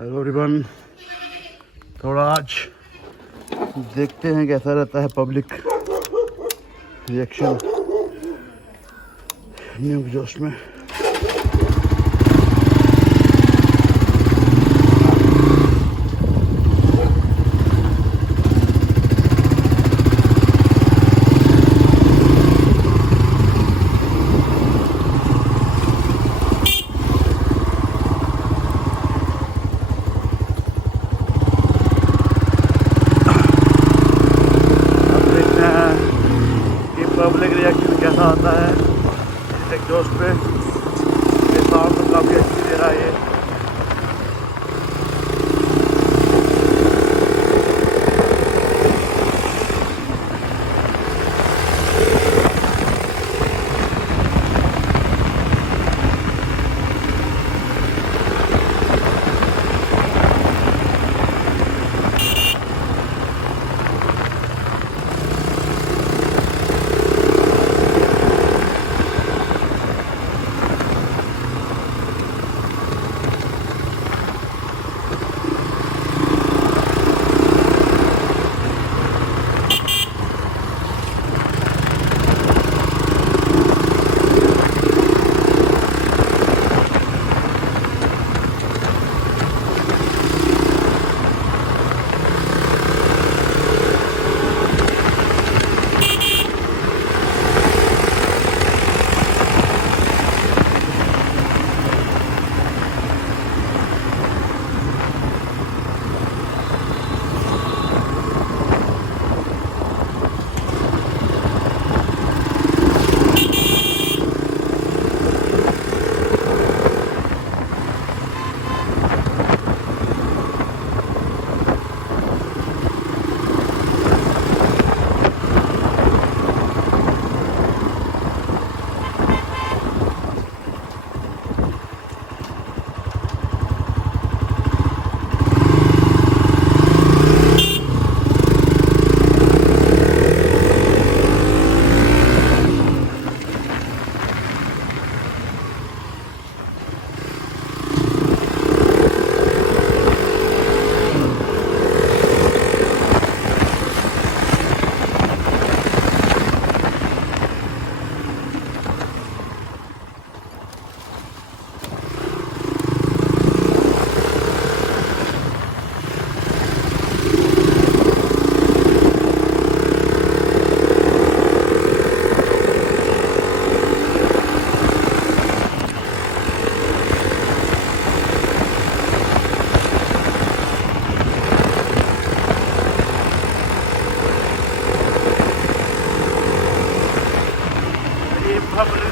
Hello everyone. थोड़ा आज देखते हैं कैसा रहता है पब्लिक रिएक्शन न्यू जोश में। पब्लिक रिएक्शन कैसा आता है एक दोस्त पे। ये साउंड तो काफ़ी अच्छी दे रहा है ये।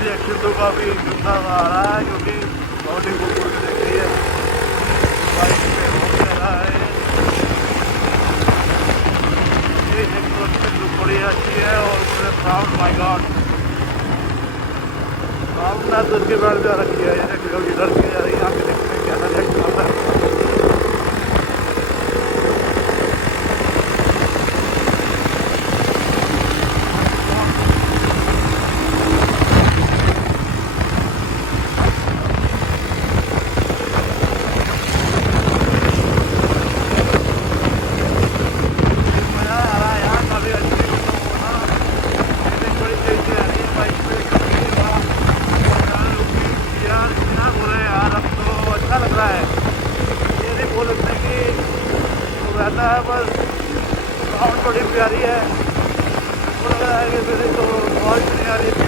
रिएक्शन तो काफ़ी गंदा आ रहा है क्योंकि बहुत ही खूबसूरत दिख रही है। बाइक पे हो रहा है ये एक बड़ी अच्छी है और पूरे साउंड माय गॉड साउंड ना तो उसके बाद रखी है ये कभी डर के जा रही है। आगे देखते हैं कैसा रिएक्शन आता है। रहता है बस साउंड बड़ी प्यारी है। तो आवाज़ नहीं आ रही है।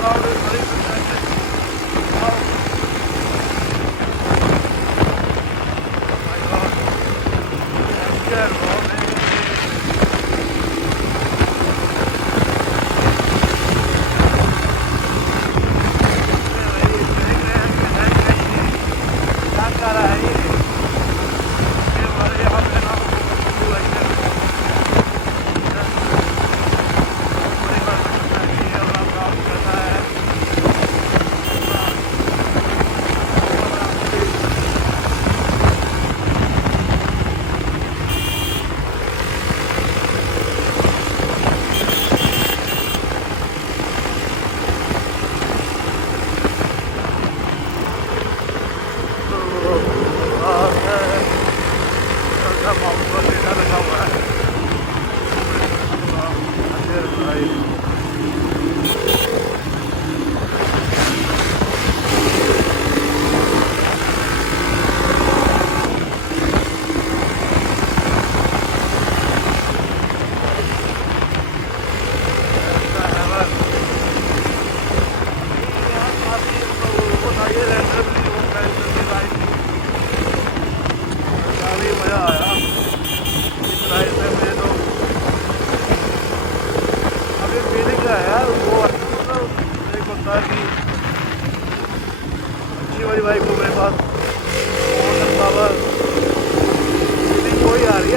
साउंड बड़ी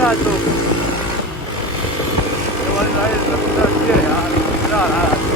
आज तो ये वाली राइड सबसे अच्छी है यार, मजा आ रहा है आज।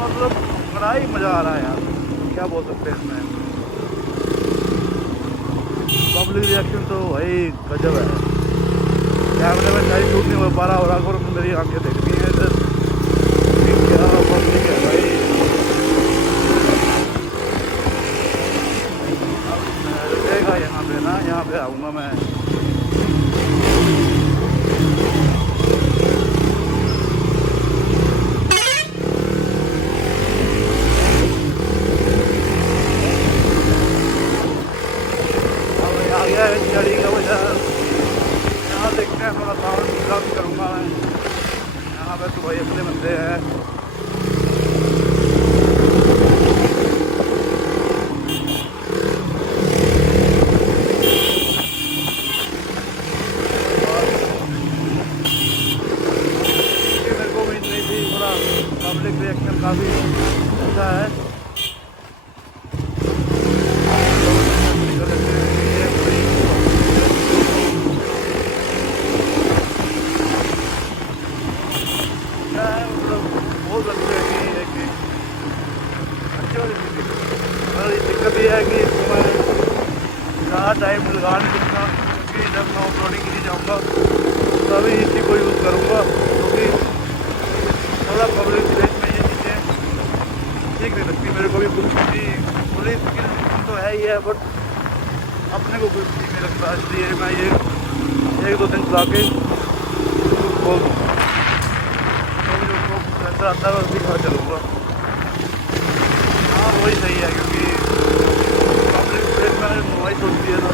मतलब बड़ा ही मज़ा आ रहा है यार, क्या बोल सकते हैं इसमें। पब्लिक रिएक्शन तो भाई गजब है। कैमरे में शायद शूट नहीं हो पा रहा और आखिर में मेरी आंखें देखती हैं इधर, क्या पब्लिक है भाई। रुकेगा यहाँ पे ना, यहाँ पे आऊँगा मैं। चढ़ी का वजह यहाँ देखते हैं, थोड़ा साउंड कम करूँगा मैं। यहाँ पे तो भाई अपने बंदे हैं। मेरे को उम्मीद नहीं थी, थोड़ा पब्लिक रिएक्शन काफ़ी अच्छा है। बोल सकते हैं कि दिक्कत ये है कि मैं ज़्यादा टाइम लगा नहीं सकता, क्योंकि जब मैं ऑफरोडिंग के लिए जाऊँगा तभी इसी को यूज़ करूँगा, क्योंकि थोड़ा पब्लिक प्लेस में ये चीज़ें ठीक नहीं लगती मेरे को भी। कुछ पुलिस की तो है ही है, बट अपने को कुछ ठीक नहीं लगता, इसलिए मैं ये 1-2 दिन चला के बोल आता है उसकी घर चलूँगा। हाँ वही सही है, क्योंकि पब्लिक प्लेस में मोबाइल छोड़ती है तो